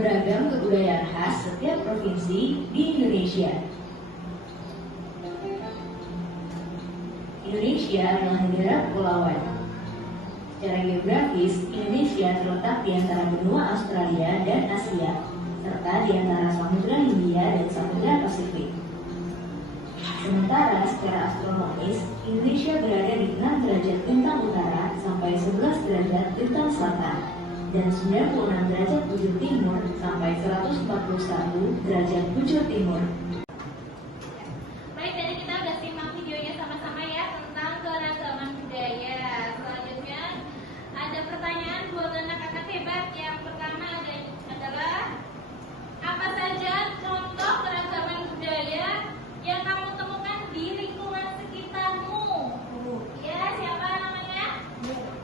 beragam kebudayaan khas setiap provinsi di Indonesia. Indonesia adalah negara kepulauan. Secara geografis, Indonesia terletak di antara benua Australia dan Asia, serta di antara Samudra Hindia dan Samudra Pasifik. Sementara secara astronomis, Indonesia berada di 6 derajat lintang utara sampai 11 derajat lintang selatan, dan 96 derajat bujur timur sampai 141 derajat bujur timur. Baik, jadi kita udah simak videonya sama-sama ya tentang keragaman budaya. Selanjutnya ada pertanyaan buat anak-anak hebat. Yang pertama adalah apa saja contoh keragaman budaya yang kamu temukan di lingkungan sekitarmu? Ya, siapa namanya?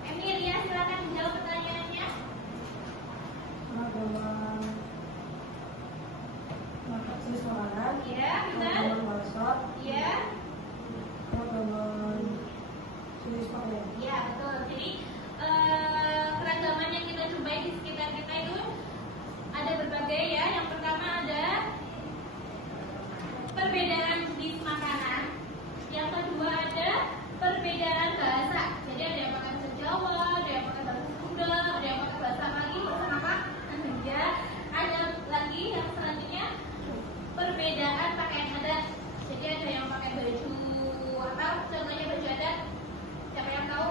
Emir ya, silakan jawab pertanyaannya. Keragaman jenis makanan, Ya, benar. keragaman bahasa, Ya, keragaman jenis pakaian. ya betul. Jadi keragaman yang kita jumpai di sekitar kita itu ada berbagai ya. Yang pertama ada perbedaan jenis makanan. Yang kedua ada perbedaan bahasa. Jadi ada yang pakai bahasa Jawa, ada yang pakai bahasa Sunda, ada yang pakai bahasa Melayu, bahasa apa? Ya. Ada lagi yang selanjutnya perbedaan pakaian adat. Jadi ada yang pakai baju apa? Contohnya baju adat. Siapa yang tahu?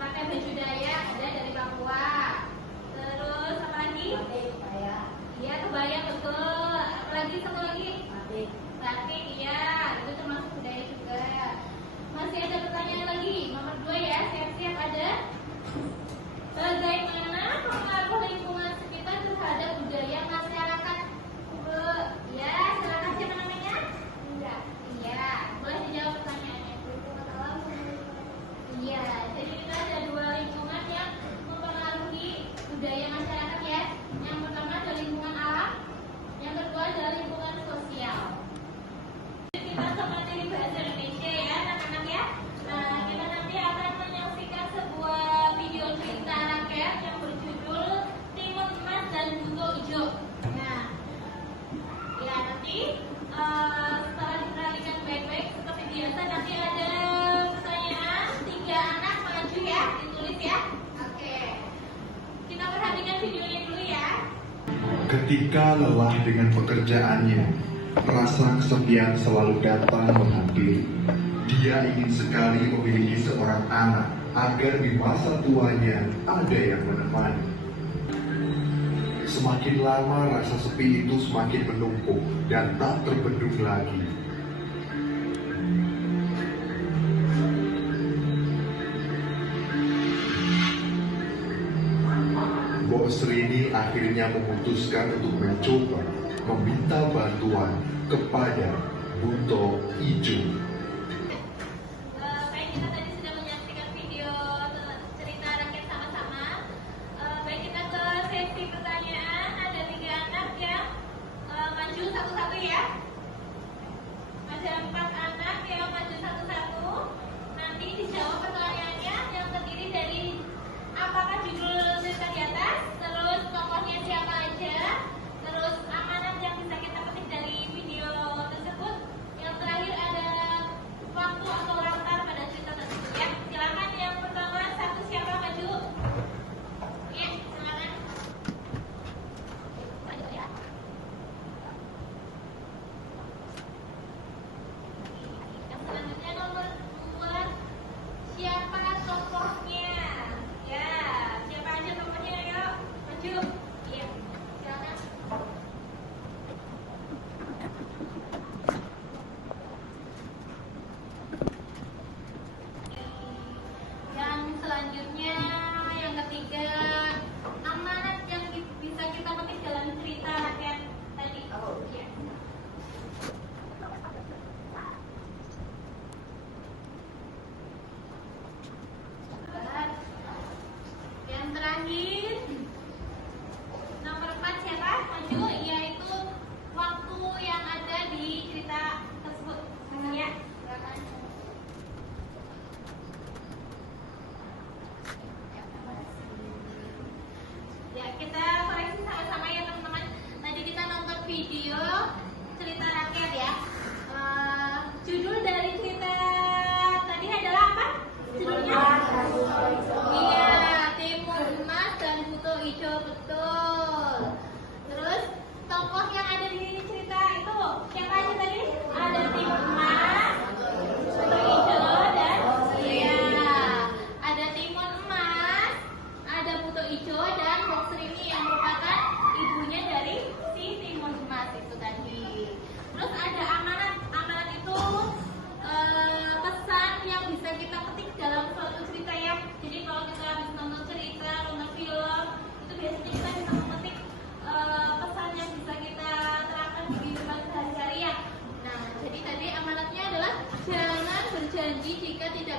Pakai baju Dayak, ada dari Papua. Terus apa lagi? Iya, kebaya betul. Lagi satu lagi? Batik, iya. Itu termasuk budaya juga. Masih ada pertanyaan lagi. Nomor 2 ya, siap-siap ada. Bagaimana pengaruh lingkungan sekitar terhadap budaya masyarakat? Ya, silakan siapa namanya? Iya, boleh dijawab pertanyaannya. Iya, jadi kita ada 2 lingkungan yang mempengaruhi budaya masyarakat ya. Yang pertama adalah lingkungan alam, yang kedua adalah lingkungan sosial. Kita ke materi bahasa Indonesia ya anak-anak ya. Nah, kita nanti akan menyaksikan sebuah video cerita rakyat yang berjudul Timun Emas dan Bungo Hijau. Nah, ya nanti setelah diperhatikan baik-baik seperti biasa nanti ada pertanyaan 3 anak maju ya, ditulis ya. Oke, kita perhatikan videonya dulu ya. Ketika lelah dengan pekerjaannya, rasa kesepian selalu datang menghampiri. Dia ingin sekali memiliki seorang anak agar di masa tuanya ada yang menemani. Semakin lama rasa sepi itu semakin menumpuk dan tak terbendung lagi. Bos Rini akhirnya memutuskan untuk mencoba meminta bantuan kepada Bungo Hijau. Baik, kita tadi sudah menyaksikan video cerita rakyat sama-sama. Baik, kita ke sesi pertanyaan. Ada 3 anak yang maju satu-satu ya. Ada 4 anak yang maju satu-satu. Nanti dijawab pertanyaannya yang terdiri dari apakah judul cerita di atas, terus tokohnya siapa aja, terus amanat yang bisa kita petik dari video tersebut. Yang terakhir ada waktu atau latar pada cerita tersebut.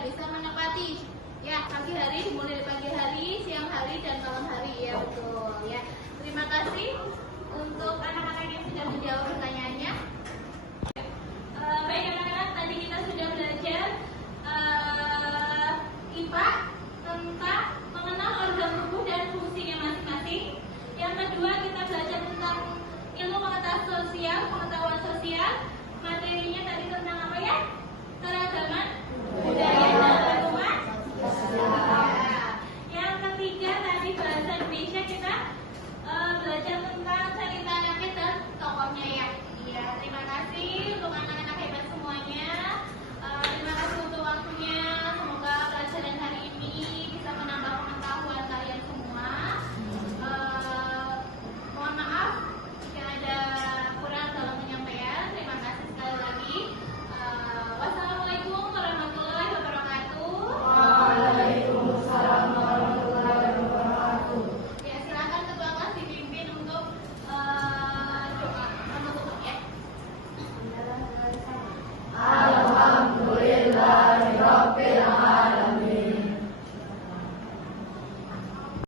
bisa menepati. Ya, pagi hari dimulai dari pagi hari, siang hari, dan malam hari. Ya, betul. Ya, terima kasih untuk anak-anak yang sudah menjawab pertanyaannya. Baik anak-anak, tadi kita sudah belajar IPA tentang mengenal organ tubuh dan fungsinya masing-masing. Yang kedua kita belajar tentang ilmu pengetahuan sosial. Materinya tadi tentang apa ya? Keragaman budaya dalam umat. Yang ketiga tadi bahasa Indonesia kita belajar tentang cerita rakyat dan tokohnya ya. Iya, terima kasih.